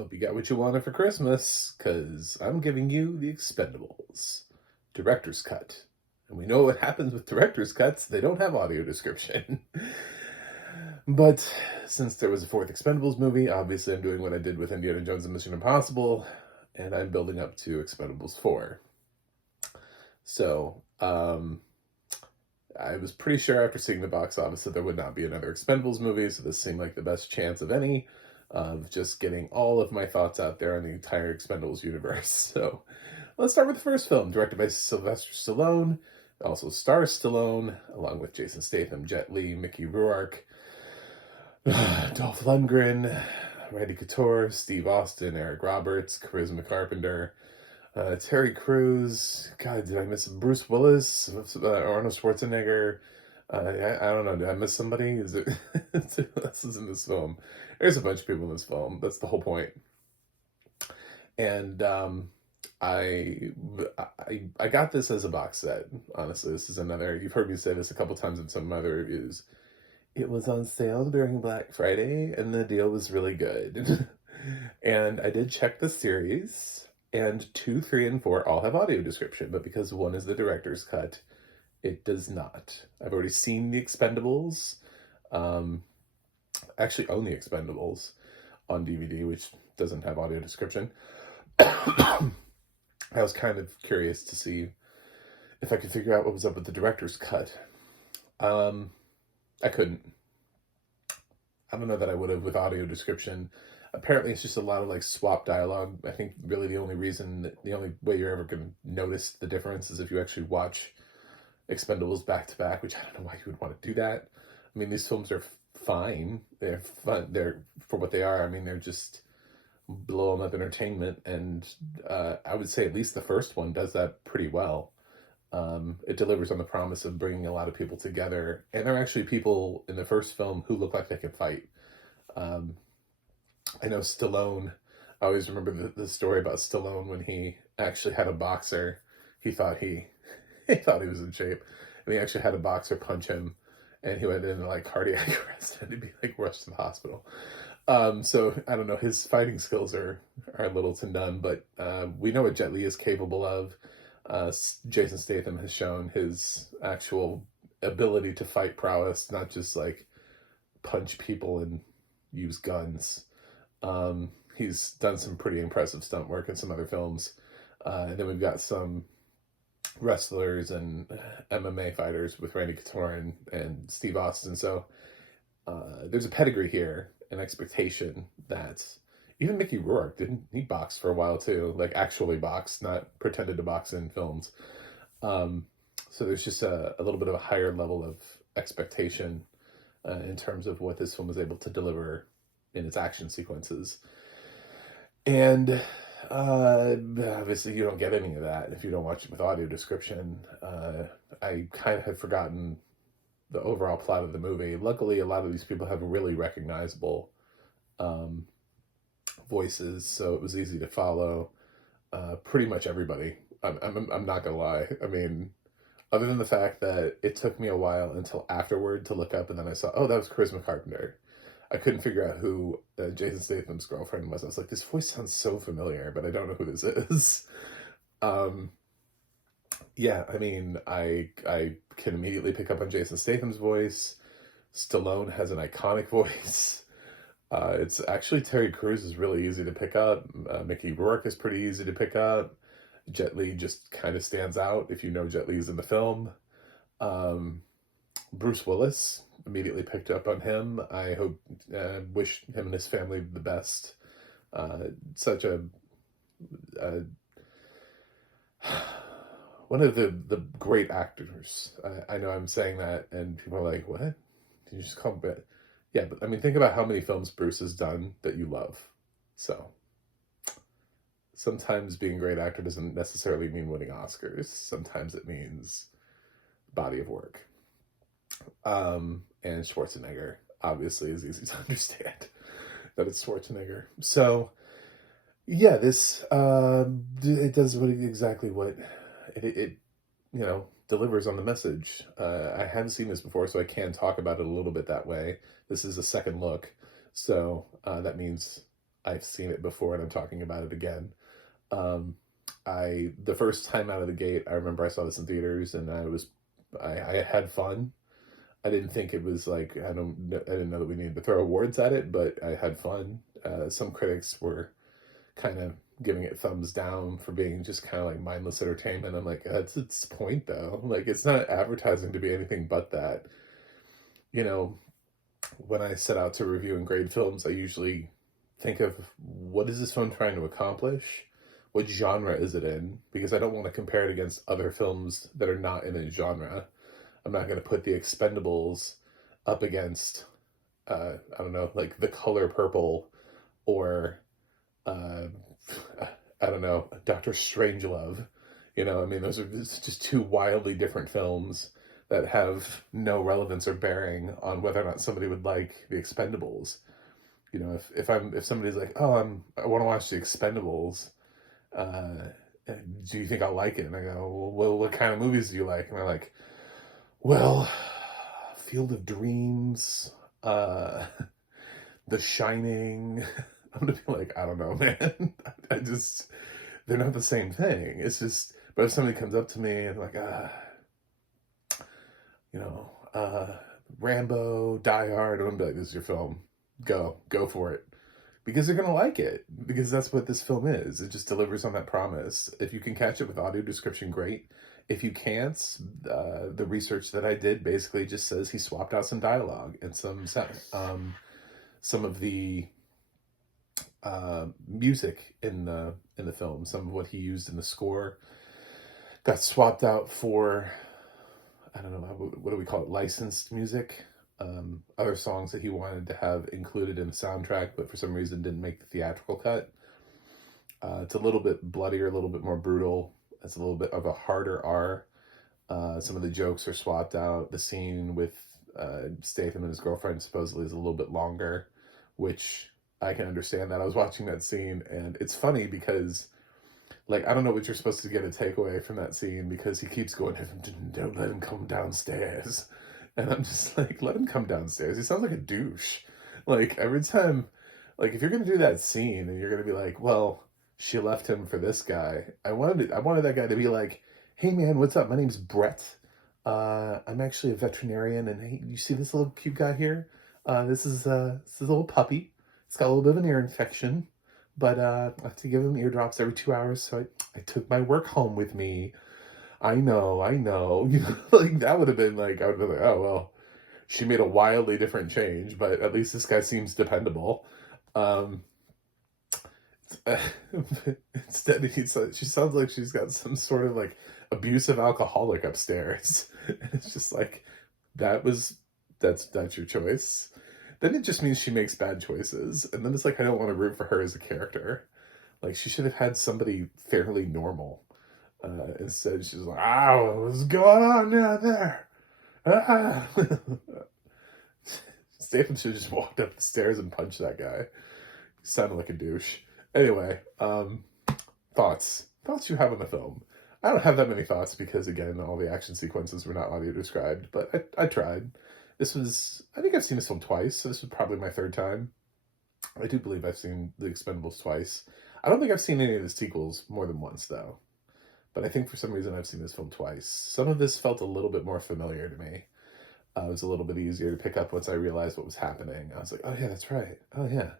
Hope you got what you wanted for Christmas, because I'm giving you the Expendables director's cut. And we know what happens with director's cuts, they don't have audio description. But since there was a fourth Expendables movie, obviously I'm doing what I did with Indiana Jones and Mission Impossible, and I'm building up to Expendables 4. So, I was pretty sure after seeing the box office that there would not be another Expendables movie, so this seemed like the best chance of any of just getting all of my thoughts out there on the entire Expendables universe. So let's start with the first film, directed by Sylvester Stallone. It also stars Stallone, along with Jason Statham, Jet Li, Mickey Rourke, Dolph Lundgren, Randy Couture, Steve Austin, Eric Roberts, Charisma Carpenter, Terry Crews. God, did I miss Bruce Willis? Arnold Schwarzenegger. I don't know. Did I miss somebody? Is it who else is in this film? There's a bunch of people in this film. That's the whole point. And I got this as a box set. Honestly, this is another. You've heard me say this a couple times in some other reviews. It was on sale during Black Friday, and the deal was really good. And I did check the series, and 2, 3, and 4 all have audio description, but because one is the director's cut, it does not. I've already seen the Expendables. Actually own the Expendables on DVD, which doesn't have audio description. I was kind of curious to see if I could figure out what was up with the director's cut. I couldn't. I don't know that I would have with audio description. Apparently it's just a lot of like swap dialogue. I think really the only way you're ever going to notice the difference is if you actually watch Expendables back to back, which I don't know why you would want to do that. I mean, these films are fine. They're fun. They're, for what they are, I mean, they're just blow 'em up entertainment. And I would say at least the first one does that pretty well. It delivers on the promise of bringing a lot of people together. And there are actually people in the first film who look like they can fight. I know Stallone, I always remember the story about Stallone when he actually had a boxer. He thought he thought he was in shape. And he actually had a boxer punch him, and he went into like cardiac arrest and he'd be like rushed to the hospital. So I don't know, his fighting skills are little to none, but we know what Jet Li is capable of. Jason Statham has shown his actual ability to fight prowess, not just like punch people and use guns. He's done some pretty impressive stunt work in some other films. And then we've got some wrestlers and MMA fighters with Randy Couture and Steve Austin. So there's a pedigree here, an expectation that even Mickey Rourke, didn't he box for a while too? Like actually box, not pretended to box in films. So there's just a little bit of a higher level of expectation in terms of what this film is able to deliver in its action sequences. And obviously you don't get any of that if you don't watch it with audio description. I kind of had forgotten the overall plot of the movie. Luckily, a lot of these people have really recognizable voices, so it was easy to follow. Pretty much everybody. I'm not gonna lie. I mean, other than the fact that it took me a while until afterward to look up, and then I saw, oh, that was Charisma Carpenter. I couldn't figure out who Jason Statham's girlfriend was. I was like, this voice sounds so familiar, but I don't know who this is. Yeah, I mean, I can immediately pick up on Jason Statham's voice. Stallone has an iconic voice. It's actually Terry Crews is really easy to pick up. Mickey Rourke is pretty easy to pick up. Jet Li just kind of stands out if you know Jet Li's in the film. Bruce Willis, immediately picked up on him. I hope, wish him and his family the best. Such a one of the great actors. I know I'm saying that, and people are like, "What? Did you just call him?" Yeah, but I mean, think about how many films Bruce has done that you love. So sometimes being a great actor doesn't necessarily mean winning Oscars. Sometimes it means body of work. And Schwarzenegger obviously is easy to understand that it's Schwarzenegger. So yeah, this it does exactly what it delivers on the message. I haven't seen this before, so I can talk about it a little bit that way. This is a second look, so that means I've seen it before and I'm talking about it again. Um, the first time out of the gate, I remember I saw this in theaters and I had fun. I didn't think it was like, I didn't know that we needed to throw awards at it, but I had fun. Some critics were kind of giving it thumbs down for being just kind of like mindless entertainment. I'm like, that's its point though. Like, it's not advertising to be anything but that. You know, when I set out to review and grade films, I usually think of what is this film trying to accomplish? What genre is it in? Because I don't want to compare it against other films that are not in a genre. I'm not going to put the Expendables up against, I don't know, like The Color Purple or, uh, I don't know, Doctor Strangelove. You know, I mean, those are just two wildly different films that have no relevance or bearing on whether or not somebody would like the Expendables. You know, if somebody's like, oh, I want to watch the Expendables, uh, do you think I'll like it? And I go, well, what kind of movies do you like? And they're like, well, Field of Dreams, uh, The Shining. I'm gonna be like, I don't know, man. I just, they're not the same thing. It's just, but if somebody comes up to me and like, you know, Rambo, Die Hard, I'm gonna be like, this is your film. Go for it. Because they're gonna like it. Because that's what this film is. It just delivers on that promise. If you can catch it with audio description, great. If you can't, the research that I did basically just says he swapped out some dialogue and some of the music in the film. Some of what he used in the score got swapped out for, I don't know, what do we call it, licensed music. Other songs that he wanted to have included in the soundtrack, but for some reason didn't make the theatrical cut. It's a little bit bloodier, a little bit more brutal. It's a little bit of a harder R. Some of the jokes are swapped out. The scene with Statham and his girlfriend supposedly is a little bit longer, which I can understand that. I was watching that scene, and it's funny because, like, I don't know what you're supposed to get a takeaway from that scene because he keeps going, don't let him come downstairs. And I'm just like, let him come downstairs. He sounds like a douche. Like, every time, like, if you're going to do that scene and you're going to be like, well, she left him for this guy, I wanted that guy to be like, hey, man, what's up? My name's Brett. I'm actually a veterinarian, and hey, you see this little cute guy here? This is a little puppy. It's got a little bit of an ear infection, but I have to give him ear drops every 2 hours, so I took my work home with me. I know. You know, like, that would have been like, I would have been like, oh, well, she made a wildly different change, but at least this guy seems dependable. Um, Instead, she sounds like she's got some sort of like abusive alcoholic upstairs. And it's just like, that's your choice. Then it just means she makes bad choices. And then it's like, I don't want to root for her as a character. Like, she should have had somebody fairly normal. Instead, she's like, "Oh, what's going on down there?" Ah. Statham should have just walked up the stairs and punched that guy. He sounded like a douche. Anyway, thoughts you have on the film. I don't have that many thoughts because, again, all the action sequences were not audio described, but I tried. I think I've seen this film twice, so this was probably my third time. I do believe I've seen The Expendables twice. I don't think I've seen any of the sequels more than once, though. But I think for some reason I've seen this film twice. Some of this felt a little bit more familiar to me. It was a little bit easier to pick up once I realized what was happening. I was like, oh yeah, that's right. Oh yeah.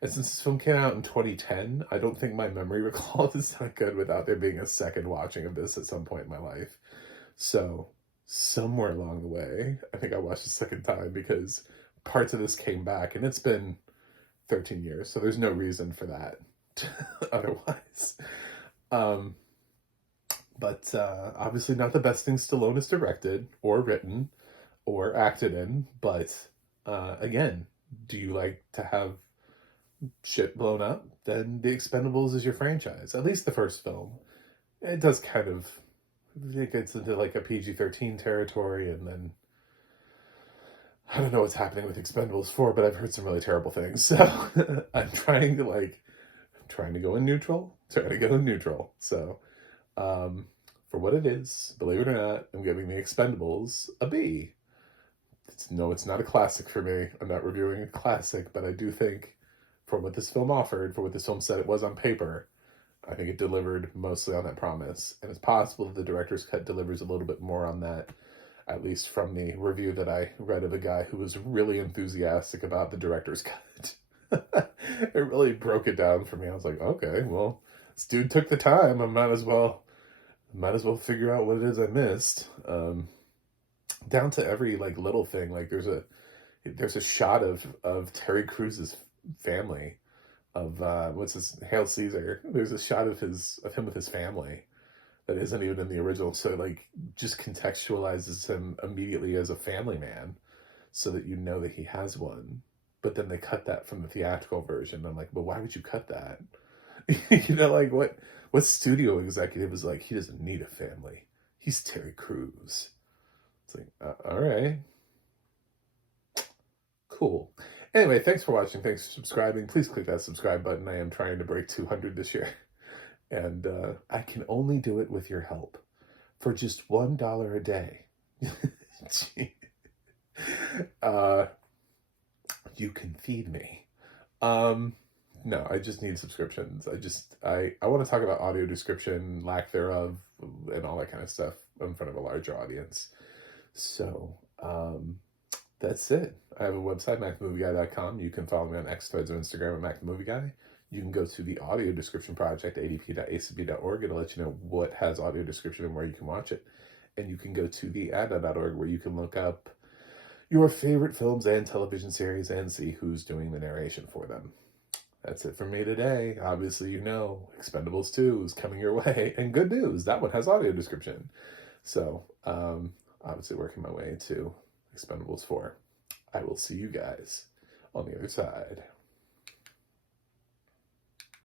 And since this film came out in 2010, I don't think my memory recall is that good without there being a second watching of this at some point in my life. So somewhere along the way, I think I watched a second time because parts of this came back, and it's been 13 years, so there's no reason for that otherwise. But obviously not the best thing Stallone has directed or written or acted in. But again, do you like to have shit blown up? Then The Expendables is your franchise. At least the first film. It does kind of, it gets into like a PG-13 territory, and then I don't know what's happening with Expendables 4, but I've heard some really terrible things. So I'm trying to go in neutral. So for what it is, believe it or not, I'm giving The Expendables a B. It's not a classic for me. I'm not reviewing a classic, but I do think for what this film offered, for what this film said it was on paper, I think it delivered mostly on that promise. And it's possible that the director's cut delivers a little bit more on that, at least from the review that I read of a guy who was really enthusiastic about the director's cut. It really broke it down for me. I was like, okay, well, this dude took the time. I might as well figure out what it is I missed. Down to every like little thing. Like there's a shot of Terry Crews's family, of Hail Caesar. There's a shot of him with his family that isn't even in the original. So like just contextualizes him immediately as a family man, so that you know that he has one. But then they cut that from the theatrical version. I'm like, well, why would you cut that? Like what studio executive is like, he doesn't need a family. He's Terry Crews. It's like, all right. Cool. Anyway, thanks for watching. Thanks for subscribing. Please click that subscribe button. I am trying to break 200 this year. And I can only do it with your help for just $1 a day. You can feed me. No, I just need subscriptions. I want to talk about audio description, lack thereof, and all that kind of stuff in front of a larger audience. So, that's it. I have a website, MacTheMovieGuy.com. You can follow me on X, Threads, or Instagram at MacTheMovieGuy. You can go to the audio description project, adp.acb.org. It'll let you know what has audio description and where you can watch it. And you can go to the ada.org, where you can look up your favorite films and television series and see who's doing the narration for them. That's it for me today. Obviously, Expendables 2 is coming your way. And good news, that one has audio description. So, obviously working my way to Expendables 4. I will see you guys on the other side.